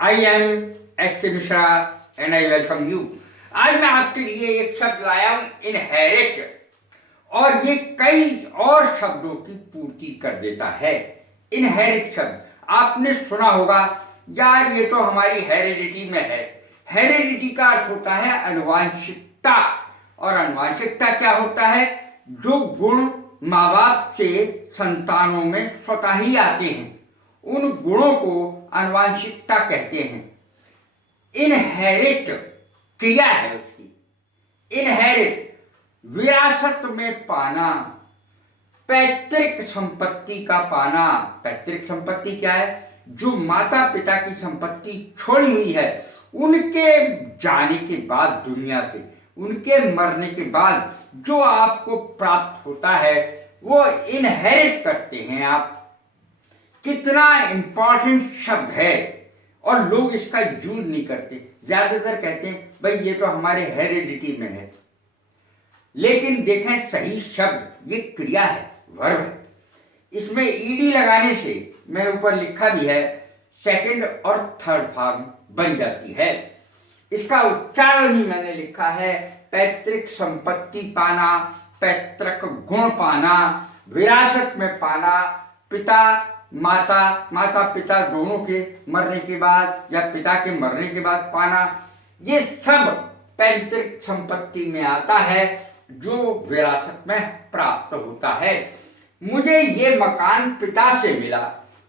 I am S के Mishra and I welcome you. आज मैं आपके लिए एक शब्द लाया हूं, इनहेरिट, और ये कई और शब्दों की पूर्ति कर देता है। इनहेरिट शब्द आपने सुना होगा, यार ये तो हमारी हेरिडिटी में है। हेरिडिटी का अर्थ होता है अनुवांशिकता, और अनुवांशिकता क्या होता है? जो गुण माँ बाप से संतानों में स्वतः ही आते हैं, उन गुणों को अनुवांशिकता कहते हैं। इनहेरिट क्रिया है उसकी। इनहेरिट विरासत में पाना, पैतृक संपत्ति का पाना। पैतृक संपत्ति क्या है? जो माता पिता की संपत्ति छोड़ी हुई है, उनके जाने के बाद दुनिया से, उनके मरने के बाद जो आपको प्राप्त होता है, वो इनहेरिट करते हैं आप। कितना इंपॉर्टेंट शब्द है, और लोग इसका यूज नहीं करते। ज्यादातर कहते हैं भाई ये तो हमारे हेरिडिटी में है, लेकिन देखें सही शब्द, ये क्रिया है, वर्ब है। इसमें ईडी लगाने से, मैंने ऊपर लिखा भी है, सेकंड और थर्ड फॉर्म बन जाती है। इसका उच्चारण भी मैंने लिखा है, पैतृक संपत्ति पाना, पैतृक गुण पाना, विरासत में पाना, पिता माता पिता दोनों के मरने के बाद या पिता के मरने के बाद पाना, ये सब पैतृक संपत्ति में आता है, जो विरासत में प्राप्त होता है। मुझे ये मकान पिता से मिला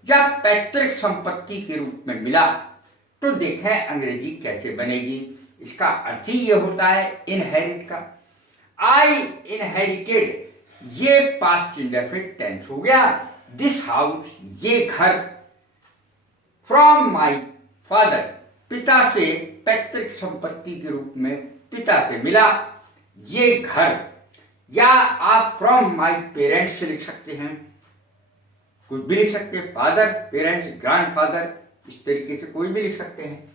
या पैतृक संपत्ति के रूप में मिला, तो देखें अंग्रेजी कैसे बनेगी। इसका अर्थ ही ये होता है इनहेरिट का। आई इनहेरिटेड, ये पास्ट इंडेफिनिट टेंस हो गया। दिस हाउस, ये घर, फ्रॉम माई फादर, पिता से पैतृक संपत्ति के रूप में पिता से मिला ये घर। या आप फ्रॉम माई पेरेंट्स से लिख सकते हैं, कुछ भी लिख सकते हैं, फादर, पेरेंट्स, ग्रैंडफादर, इस तरीके से कोई भी लिख सकते हैं।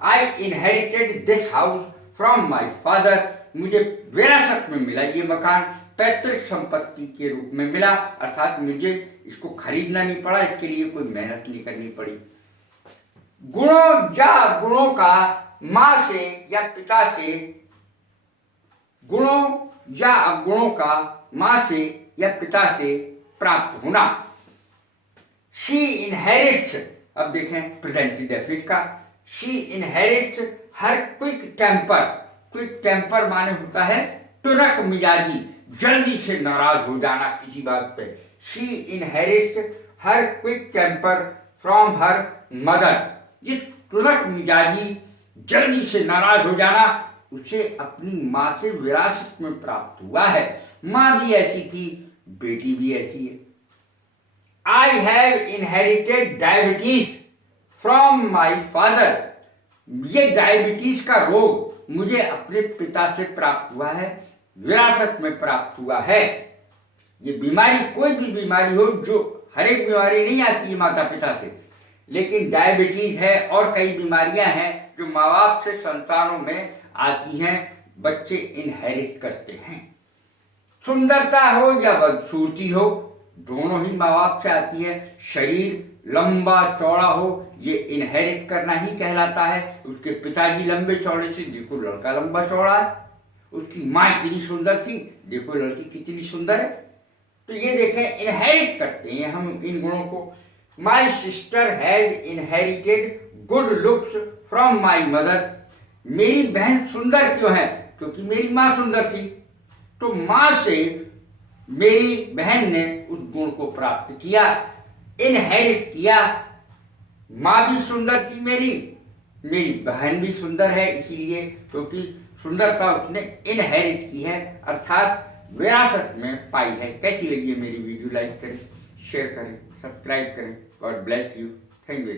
आई inherited this house from my father, मुझे विरासत में मिला ये मकान, पैतृक संपत्ति के रूप में मिला, अर्थात मुझे इसको खरीदना नहीं पड़ा, इसके लिए कोई मेहनत नहीं करनी पड़ी। गुणों का मां से या पिता से, गुणों या अवगुणों का मां से या पिता से प्राप्त होना। शी इनहेरिट्स, अब देखें प्रेजेंट इंडेफिनिट का। She inherits her quick temper. Quick temper माने होता है तुरक मिजाजी, जल्दी से नाराज हो जाना किसी बात पे। She inherits her quick temper from her mother, ये तुरक मिजाजी, जल्दी से नाराज हो जाना, उसे अपनी माँ से विरासत में प्राप्त हुआ है। माँ भी ऐसी थी, बेटी भी ऐसी है। I have inherited diabetes from my father, ये डायबिटीज का रोग मुझे अपने पिता से प्राप्त हुआ है, विरासत में प्राप्त हुआ है। ये बीमारी, कोई भी बीमारी हो, जो हर एक बीमारी नहीं आती है माता पिता से, लेकिन डायबिटीज है और कई बीमारियां हैं जो माँ बाप से संतानों में आती हैं, बच्चे इनहेरिट करते हैं। सुंदरता हो या बदसूरती हो, दोनों ही माँ बाप से आती है। शरीर लंबा चौड़ा हो, ये इनहेरिट करना ही कहलाता है। उसके पिताजी लंबे चौड़े से, देखो लड़का लंबा चौड़ा है। उसकी माँ कितनी सुंदर थी, देखो लड़की कितनी सुंदर है। तो ये देखें, इनहेरिट करते हैं हम इन गुणों को। My sister has inherited good looks from my mother, मेरी बहन सुंदर क्यों है? क्योंकि मेरी माँ सुंदर थी, तो माँ से मेरी बहन ने उस गुण को प्राप्त किया, इनहेरिट किया। माँ भी सुंदर थी मेरी बहन भी सुंदर है, इसीलिए क्योंकि सुंदरता उसने इनहेरिट की है, अर्थात विरासत में पाई है। कैसी लगी है मेरी वीडियो? लाइक करें, शेयर करें, सब्सक्राइब करें। God bless you. Thank you.